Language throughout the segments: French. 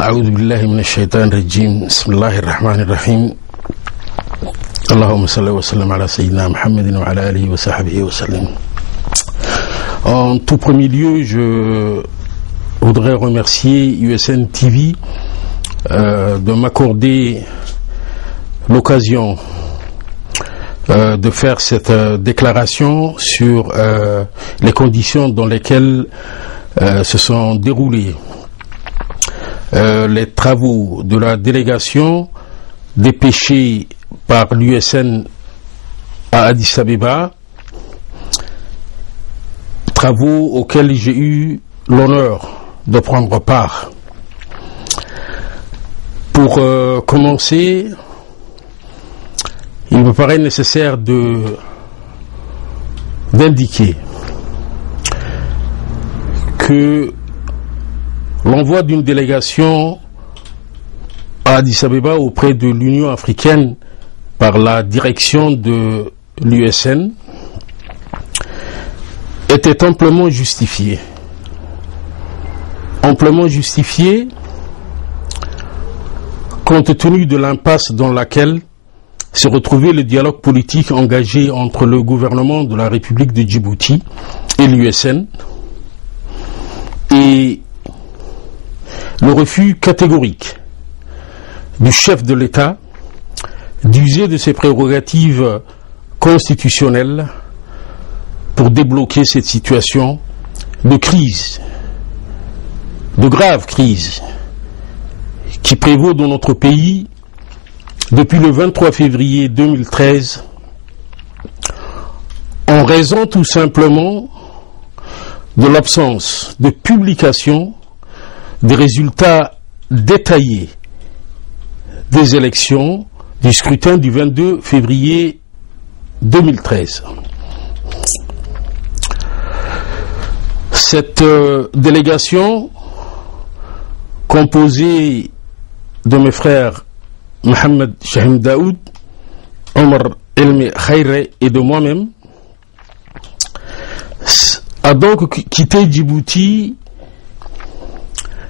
أعوذ بالله من الشيطان الرجيم بسم الله الرحمن الرحيم اللهم صل وسلم على سيدنا محمد وعلى آله وصحبه وسلم. En tout premier lieu, je voudrais remercier USN TV de m'accorder l'occasion de faire cette déclaration sur les conditions dans lesquelles se sont déroulés les travaux de la délégation dépêchée par l'USN à Addis Abeba, travaux auxquels j'ai eu l'honneur de prendre part. Pour commencer, il me paraît nécessaire d'indiquer que l'envoi d'une délégation à Addis Abeba auprès de l'Union africaine par la direction de l'USN était amplement justifié. Amplement justifié compte tenu de l'impasse dans laquelle se retrouvait le dialogue politique engagé entre le gouvernement de la République de Djibouti et l'USN et le refus catégorique du chef de l'État d'user de ses prérogatives constitutionnelles pour débloquer cette situation de crise, de grave crise, qui prévaut dans notre pays depuis le 23 février 2013, en raison tout simplement de l'absence de publication des résultats détaillés des élections du scrutin du 22 février 2013. Cette délégation, composée de mes frères Mohamed Chahim Daoud, Omar Elmi Khaire et de moi-même, a donc quitté Djibouti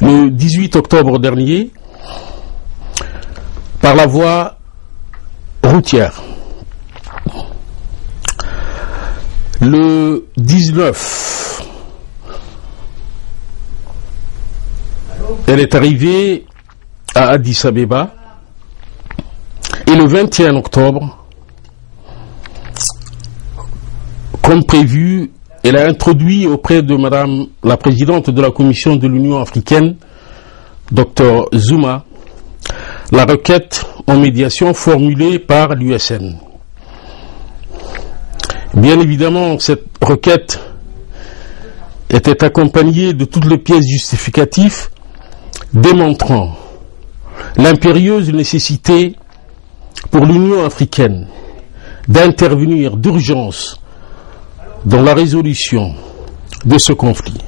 le 18 octobre dernier par la voie routière. Le 19, elle est arrivée à Addis Abeba et le 21 octobre, comme prévu, elle a introduit auprès de Madame la présidente de la Commission de l'Union africaine, Dr Zuma, la requête en médiation formulée par l'USN. Bien évidemment, cette requête était accompagnée de toutes les pièces justificatives démontrant l'impérieuse nécessité pour l'Union africaine d'intervenir d'urgence dans la résolution de ce conflit.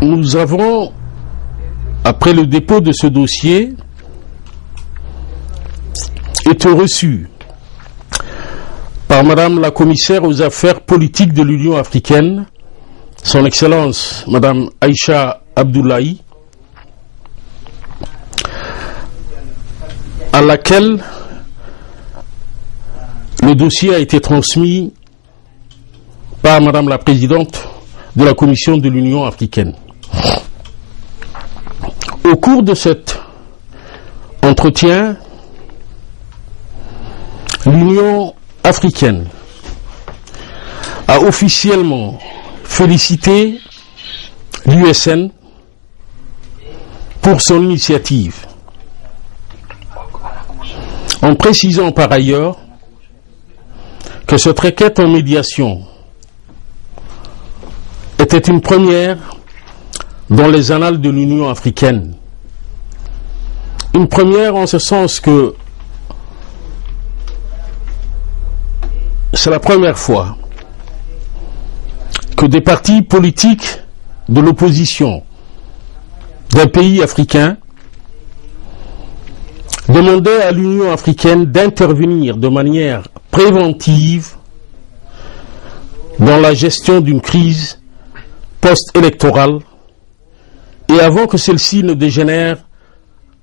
Nous avons, après le dépôt de ce dossier, été reçus par Madame la commissaire aux affaires politiques de l'Union africaine, Son Excellence Madame Aïcha Abdoulaye, à laquelle le dossier a été transmis par Madame la présidente de la Commission de l'Union africaine. Au cours de cet entretien, l'Union africaine a officiellement félicité l'USN pour son initiative, en précisant par ailleurs que cette requête en médiation était une première dans les annales de l'Union africaine. Une première en ce sens que c'est la première fois que des partis politiques de l'opposition d'un pays africain demandaient à l'Union africaine d'intervenir de manière préventive dans la gestion d'une crise post-électorale et avant que celle-ci ne dégénère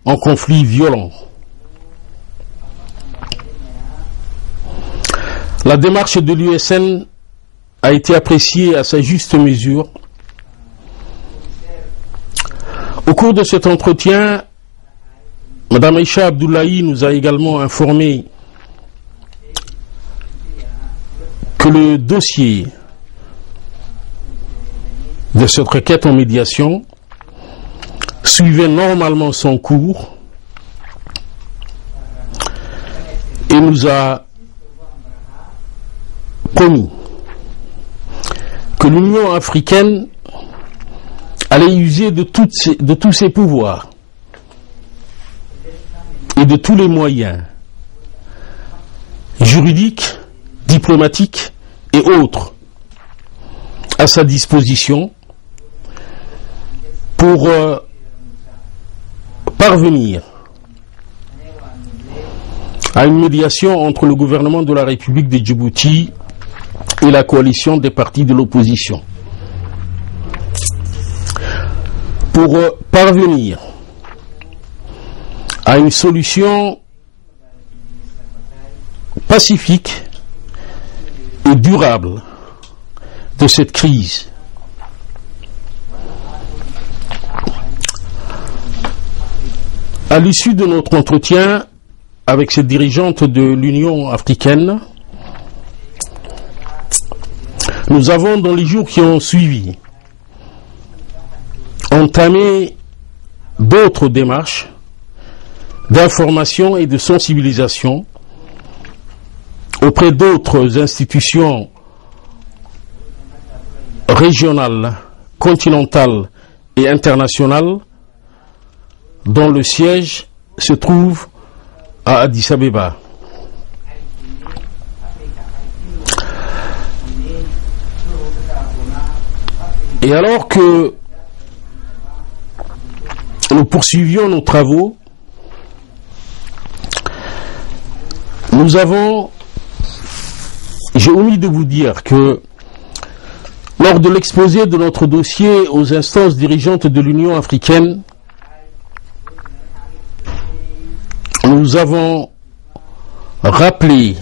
en conflit violent. La démarche de l'USN a été appréciée à sa juste mesure. Au cours de cet entretien, Mme Aïcha Abdoulaye nous a également informé que le dossier de cette requête en médiation suivait normalement son cours et nous a promis que l'Union africaine allait user de tous ses pouvoirs et de tous les moyens juridiques, diplomatiques et autres à sa disposition pour parvenir à une médiation entre le gouvernement de la République de Djibouti et la coalition des partis de l'opposition. Pour parvenir à une solution pacifique et durable de cette crise. À l'issue de notre entretien avec cette dirigeante de l'Union africaine, nous avons, dans les jours qui ont suivi, entamé d'autres démarches d'information et de sensibilisation auprès d'autres institutions régionales, continentales et internationales dont le siège se trouve à Addis Abeba. Et alors que nous poursuivions nos travaux, j'ai omis de vous dire que lors de l'exposé de notre dossier aux instances dirigeantes de l'Union africaine, nous avons rappelé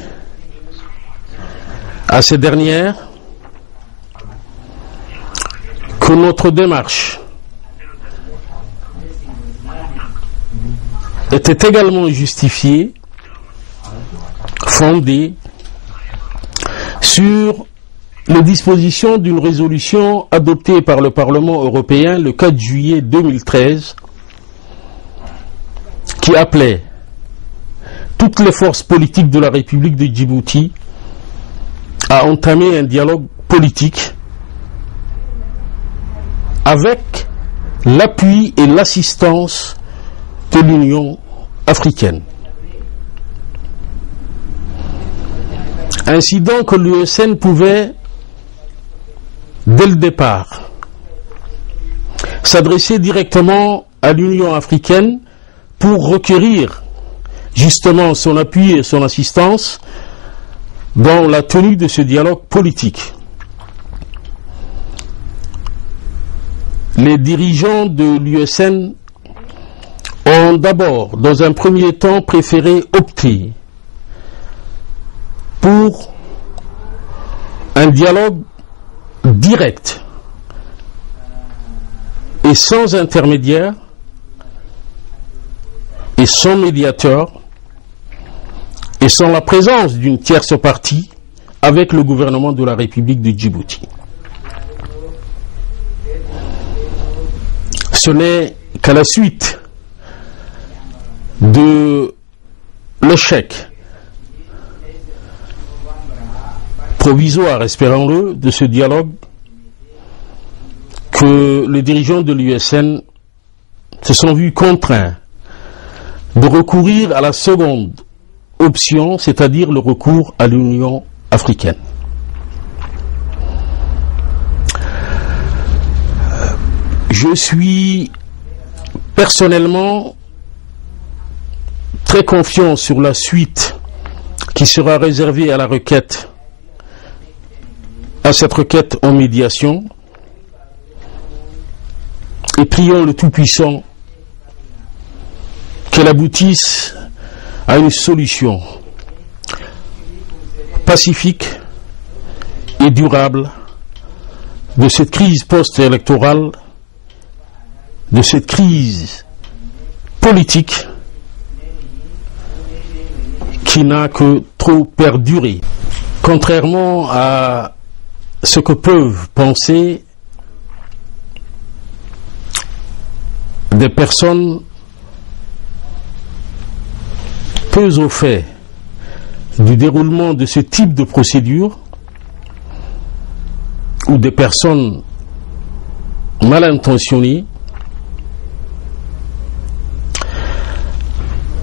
à ces dernières que notre démarche était également justifiée, fondée sur les dispositions d'une résolution adoptée par le Parlement européen le 4 juillet 2013 qui appelait toutes les forces politiques de la République de Djibouti à entamer un dialogue politique avec l'appui et l'assistance de l'Union africaine. Ainsi donc, l'USN pouvait, dès le départ, s'adresser directement à l'Union africaine pour requérir justement son appui et son assistance dans la tenue de ce dialogue politique. Les dirigeants de l'USN ont d'abord, dans un premier temps, préféré opter pour un dialogue direct et sans intermédiaire et sans médiateur et sans la présence d'une tierce partie avec le gouvernement de la République de Djibouti. Ce n'est qu'à la suite de l'échec provisoire, espérons-le, de ce dialogue que les dirigeants de l'USN se sont vus contraints de recourir à la seconde option, c'est-à-dire le recours à l'Union africaine. Je suis personnellement très confiant sur la suite qui sera réservée à cette requête en médiation, et prions le Tout-Puissant qu'elle aboutisse à une solution pacifique et durable de cette crise post-électorale, de cette crise politique qui n'a que trop perduré. Contrairement à ce que peuvent penser des personnes peu au fait du déroulement de ce type de procédure, ou des personnes mal intentionnées,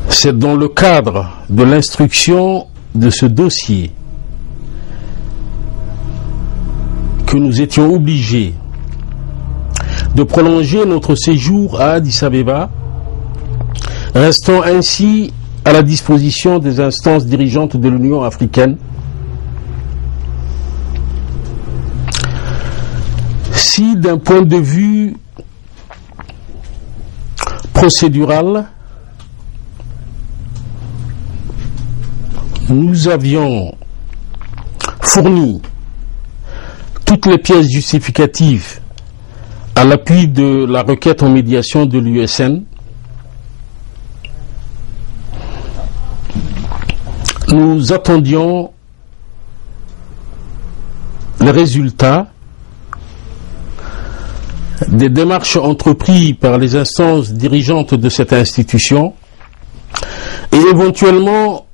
c'est dans le cadre de l'instruction de ce dossier que nous étions obligés de prolonger notre séjour à Addis Abeba, restant ainsi à la disposition des instances dirigeantes de l'Union africaine. Si d'un point de vue procédural, nous avions fourni toutes les pièces justificatives à l'appui de la requête en médiation de l'USN, nous attendions les résultats des démarches entreprises par les instances dirigeantes de cette institution et éventuellement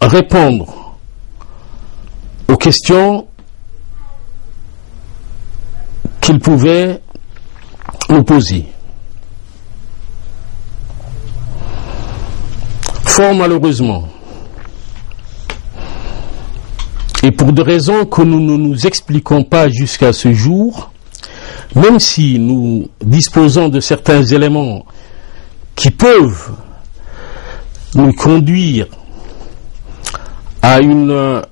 répondre aux questions qu'ils pouvaient nous poser. Fort malheureusement, et pour des raisons que nous ne nous expliquons pas jusqu'à ce jour, même si nous disposons de certains éléments qui peuvent nous conduire à une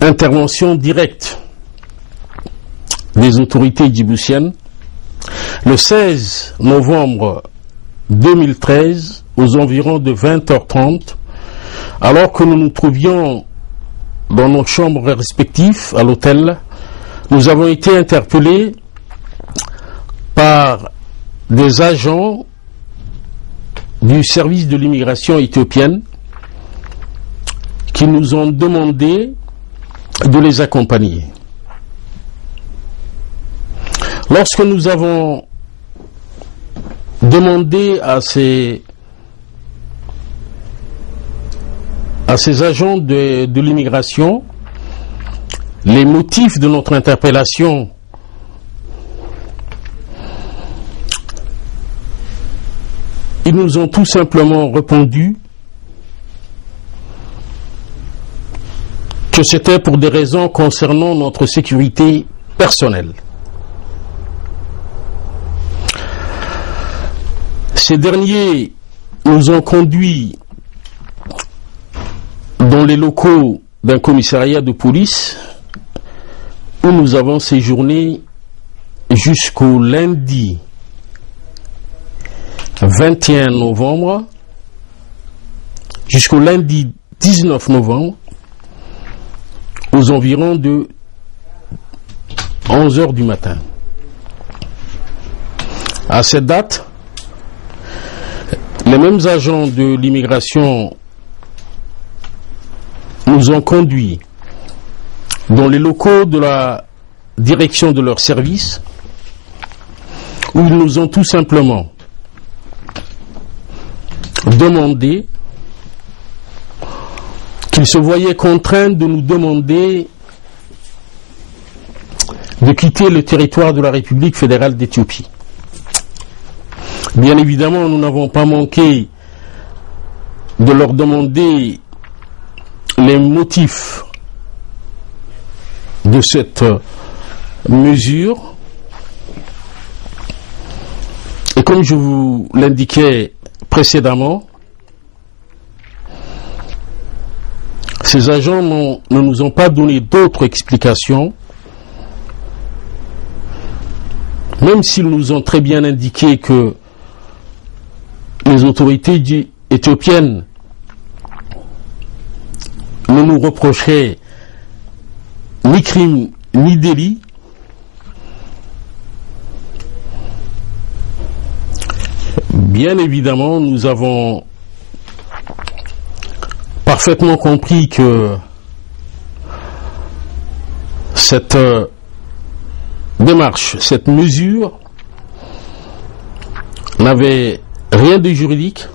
intervention directe des autorités djiboutiennes, le 16 novembre 2013, aux environs de 20h30, alors que nous nous trouvions dans nos chambres respectives à l'hôtel, nous avons été interpellés par des agents du service de l'immigration éthiopienne qui nous ont demandé de les accompagner. Lorsque nous avons demandé à ces agents de l'immigration les motifs de notre interpellation, ils nous ont tout simplement répondu que c'était pour des raisons concernant notre sécurité personnelle. Ces derniers nous ont conduits dans les locaux d'un commissariat de police où nous avons séjourné jusqu'au lundi 21 novembre, jusqu'au lundi 19 novembre, aux environs de 11h du matin. À cette date, les mêmes agents de l'immigration nous ont conduits dans les locaux de la direction de leur service, où ils nous ont tout simplement demandé qu'ils se voyaient contraints de nous demander de quitter le territoire de la République fédérale d'Éthiopie. Bien évidemment, nous n'avons pas manqué de leur demander les motifs de cette mesure. Et comme je vous l'indiquais précédemment, ces agents ne nous ont pas donné d'autres explications, même s'ils nous ont très bien indiqué que les autorités éthiopiennes ne nous reprocheraient ni crime ni délit, bien évidemment, nous avons parfaitement compris que cette démarche, cette mesure n'avait rien de juridique,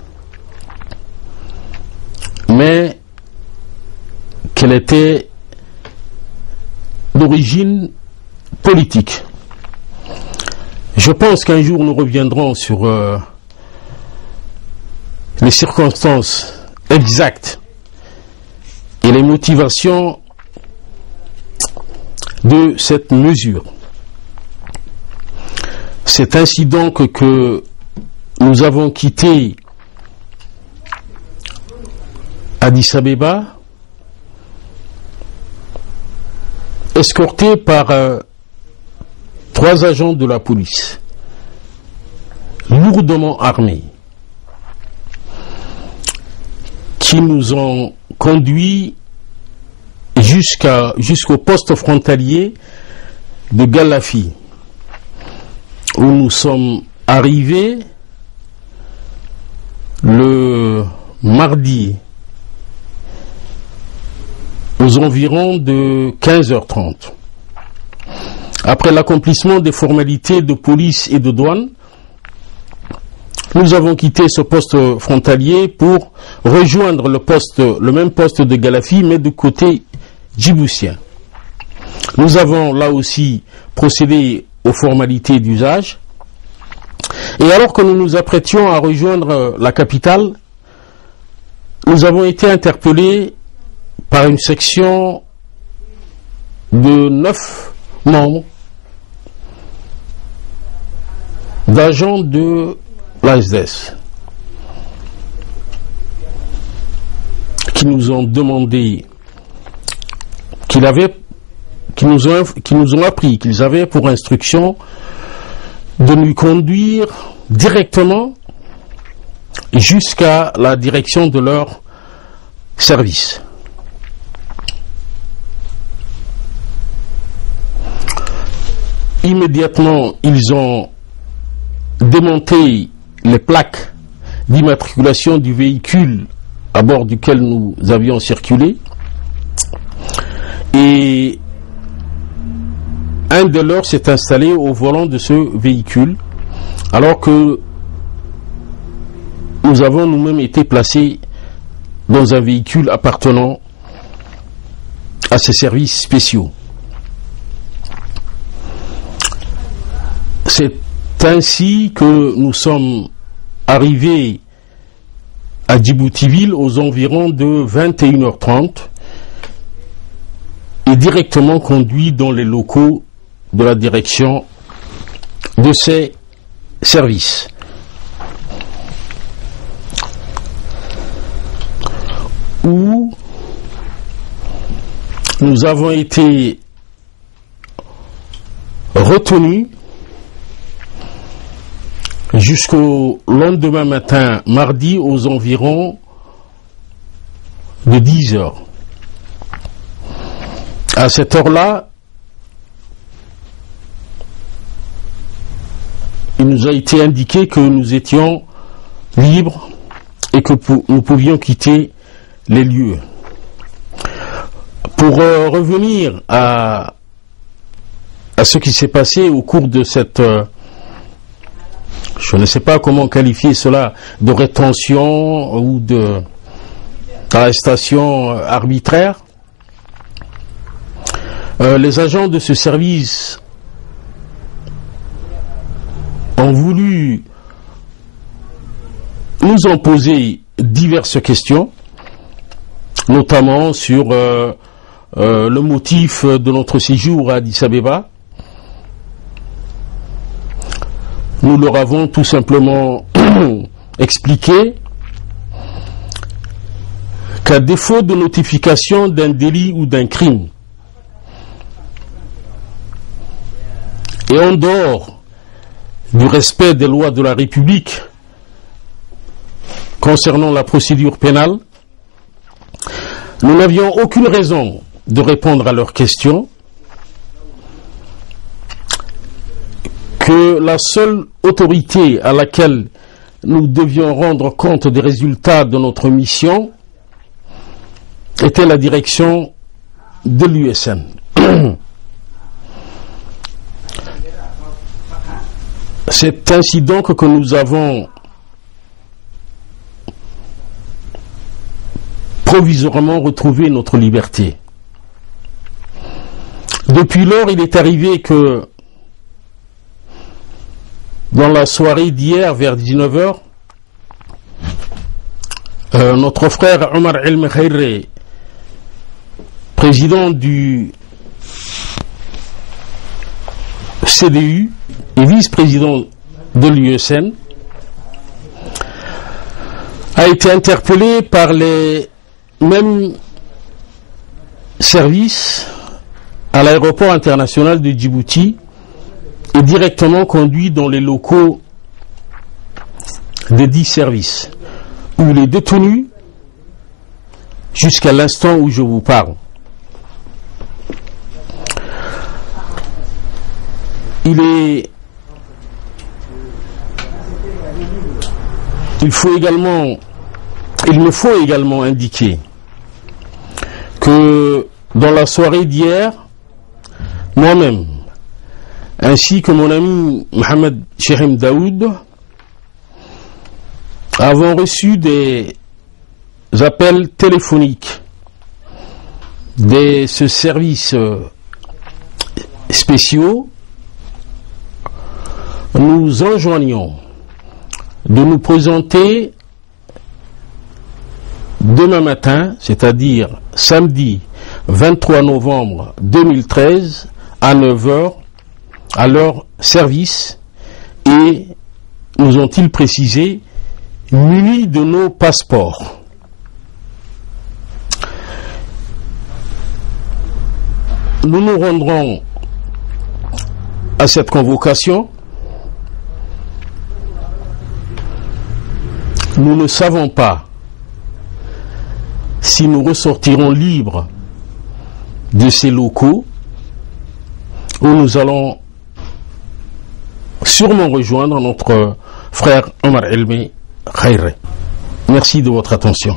mais qu'elle était d'origine politique. Je pense qu'un jour nous reviendrons sur les circonstances exactes et les motivations de cette mesure. C'est ainsi donc que nous avons quitté Addis Abeba, escortés par 3 agents de la police, lourdement armés, qui nous ont conduits jusqu'au poste frontalier de Galafi, où nous sommes arrivés le mardi aux environs de 15h30. Après l'accomplissement des formalités de police et de douane, nous avons quitté ce poste frontalier pour rejoindre le même poste de Galafi, mais du côté djiboutien. Nous avons là aussi procédé aux formalités d'usage. Et alors que nous nous apprêtions à rejoindre la capitale, nous avons été interpellés par une section de 9 membres d'agents de l'ASDES qui nous ont demandé, qui nous ont appris qu'ils avaient pour instruction de nous conduire directement jusqu'à la direction de leur service. Immédiatement, ils ont démonté les plaques d'immatriculation du véhicule à bord duquel nous avions circulé, et un de leurs s'est installé au volant de ce véhicule, alors que nous avons nous-mêmes été placés dans un véhicule appartenant à ces services spéciaux. C'est ainsi que nous sommes arrivés à Djibouti-Ville aux environs de 21h30 et directement conduits dans les locaux de la direction de ces services. Où nous avons été retenus jusqu'au lendemain matin, mardi, aux environs de 10 heures. À cette heure-là, il nous a été indiqué que nous étions libres et que nous pouvions quitter les lieux. Pour revenir à ce qui s'est passé au cours de cette... je ne sais pas comment qualifier cela, de rétention ou d'arrestation arbitraire. Les agents de ce service ont voulu nous en poser diverses questions, notamment sur le motif de notre séjour à Addis Abeba. Nous leur avons tout simplement expliqué qu'à défaut de notification d'un délit ou d'un crime, et en dehors du respect des lois de la République concernant la procédure pénale, nous n'avions aucune raison de répondre à leurs questions, que la seule autorité à laquelle nous devions rendre compte des résultats de notre mission était la direction de l'USN. C'est ainsi donc que nous avons provisoirement retrouvé notre liberté. Depuis lors, il est arrivé que dans la soirée d'hier, vers 19h, notre frère Omar El Mekhaïre, président du CDU et vice-président de l'USN, a été interpellé par les mêmes services à l'aéroport international de Djibouti et directement conduit dans les locaux des 10 services, où il est détenu jusqu'à l'instant où je vous parle. Il me faut également indiquer que dans la soirée d'hier, moi-même, ainsi que mon ami Mohamed Chehim Daoud, avons reçu des appels téléphoniques de ce service spéciaux, nous enjoignons de nous présenter demain matin, c'est-à-dire samedi 23 novembre 2013 à 9h à leur service, et nous ont-ils précisé, munis de nos passeports. Nous nous rendrons à cette convocation. Nous ne savons pas si nous ressortirons libres de ces locaux, où nous allons sûrement rejoindre notre frère Omar El Mekhaïre. Merci de votre attention.